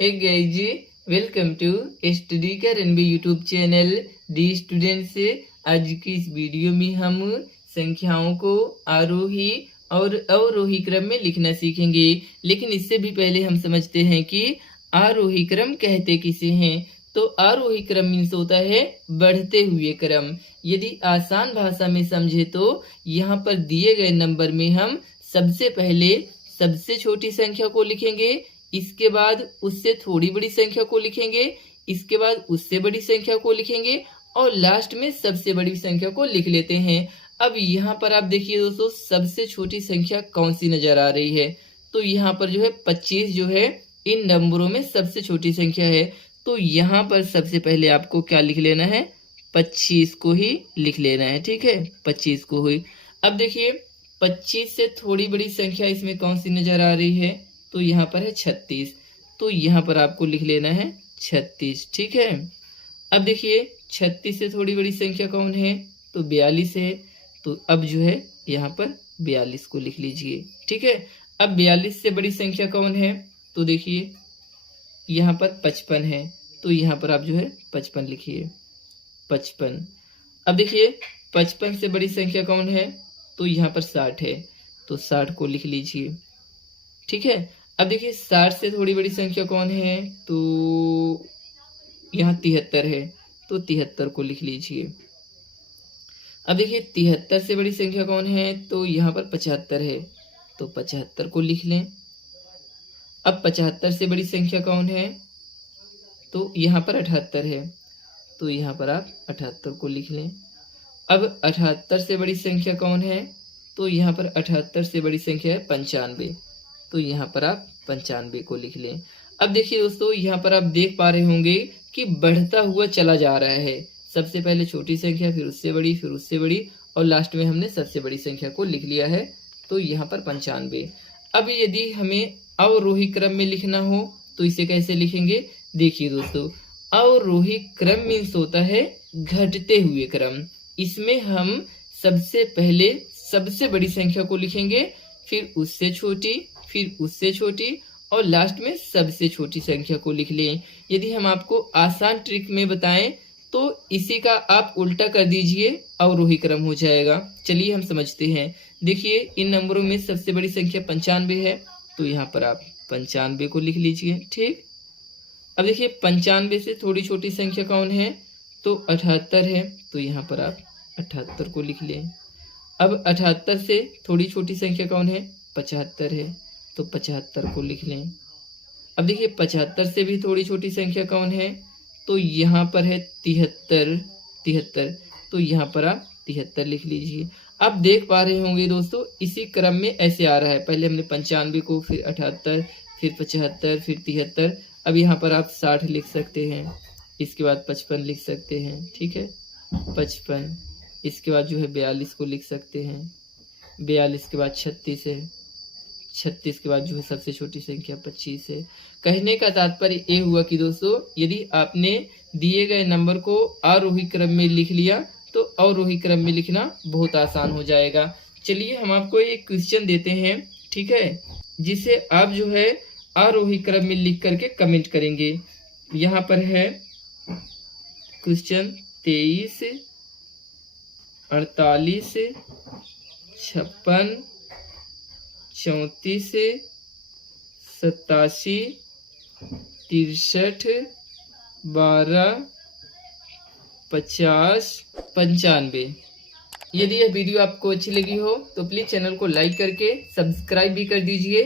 Hey guys, welcome to study कर NB YouTube channel. Dear students, आज की इस वीडियो में हम संख्याओं को आरोही और अवरोही क्रम में लिखना सीखेंगे। लेकिन इससे भी पहले हम समझते हैं कि आरोही क्रम कहते किसे हैं। तो आरोही क्रम मीन्स होता है बढ़ते हुए क्रम। यदि आसान भाषा में समझे तो यहाँ पर दिए गए नंबर में हम सबसे पहले सबसे छोटी संख्या को लिखेंगे, इसके बाद उससे थोड़ी बड़ी संख्या को लिखेंगे, इसके बाद उससे बड़ी संख्या को लिखेंगे और लास्ट में सबसे बड़ी संख्या को लिख लेते हैं। अब यहाँ पर आप देखिए दोस्तों, सबसे छोटी संख्या कौन सी नजर आ रही है। तो यहाँ पर जो है 25 जो है इन नंबरों में सबसे छोटी संख्या है। तो यहाँ पर सबसे पहले आपको क्या लिख लेना है, 25 को ही लिख लेना है। ठीक है, 25 को ही। अब देखिए 25 से थोड़ी बड़ी संख्या इसमें कौन सी नजर आ रही है, तो यहाँ पर है 36। तो यहाँ पर आपको लिख लेना है 36। ठीक है, अब देखिए 36 से थोड़ी बड़ी संख्या कौन है, तो 42 है। तो अब जो है यहाँ पर 42 को लिख लीजिए। ठीक है, अब 42 से बड़ी संख्या कौन है, तो देखिए यहाँ पर 55 है। तो यहाँ पर आप जो है 55 लिखिए, 55। अब देखिए 55 से बड़ी संख्या कौन है, तो यहाँ पर 60 है। तो 60 को लिख लीजिए। ठीक है, अब देखिए 60 से थोड़ी बड़ी संख्या कौन है, तो यहाँ 73 है। तो 73 को लिख लीजिए। अब देखिए 73 से बड़ी संख्या कौन है, तो यहाँ पर 75 है। तो 75 को लिख लें। अब 75 से बड़ी संख्या कौन है, तो यहाँ पर 78 है। तो यहाँ पर आप 78 को लिख लें। अब 78 से बड़ी संख्या कौन है, तो यहाँ पर 78 से बड़ी संख्या है 95। तो यहाँ पर आप 95 को लिख लें। अब देखिए दोस्तों, यहाँ पर आप देख पा रहे होंगे कि बढ़ता हुआ चला जा रहा है। सबसे पहले छोटी संख्या, फिर उससे बड़ी, फिर उससे बड़ी और लास्ट में हमने सबसे बड़ी संख्या को लिख लिया है। तो यहाँ पर 95। अब यदि हमें अवरोही क्रम में लिखना हो तो इसे कैसे लिखेंगे। देखिए दोस्तों, अवरोही क्रम मीन्स होता है घटते हुए क्रम। इसमें हम सबसे पहले सबसे बड़ी संख्या को लिखेंगे, फिर उससे छोटी, फिर उससे छोटी और लास्ट में सबसे छोटी संख्या को लिख लें। यदि हम आपको आसान ट्रिक में बताएं तो इसी का आप उल्टा कर दीजिए, अवरोही क्रम हो जाएगा। चलिए हम समझते हैं। देखिए इन नंबरों में सबसे बड़ी संख्या 95 है। तो यहाँ पर आप 95 को लिख लीजिए। ठीक, अब देखिए 95 से थोड़ी छोटी संख्या कौन है, तो 78 है। तो यहाँ पर आप 78 को लिख लें। अब 78 से थोड़ी छोटी संख्या कौन है, 75 है। तो 75 को लिख लें। अब देखिए 75 से भी थोड़ी छोटी संख्या कौन है, तो यहाँ पर है 73। तो यहाँ पर आप 73 लिख लीजिए। आप देख पा रहे होंगे दोस्तों, इसी क्रम में ऐसे आ रहा है। पहले हमने 95 को, फिर 78, फिर 75, फिर 73। अब यहाँ पर आप 60 लिख सकते हैं, इसके बाद 55 लिख सकते हैं। ठीक है, 55। इसके बाद जो है 42 को लिख सकते हैं, 42 के बाद 36 है, 36 के बाद जो है सबसे छोटी संख्या 25 है। कहने का तात्पर्य ये हुआ कि दोस्तों, यदि आपने दिए गए नंबर को आरोही क्रम में लिख लिया तो अवरोही क्रम में लिखना बहुत आसान हो जाएगा। चलिए हम आपको एक क्वेश्चन देते हैं, ठीक है, जिसे आप जो है आरोही क्रम में लिख करके कमेंट करेंगे। यहाँ पर है क्वेश्चन 23, 48, 56, 34, 87, 63, 12, 50, 95। यदि यह वीडियो आपको अच्छी लगी हो तो प्लीज़ चैनल को लाइक करके सब्सक्राइब भी कर दीजिए।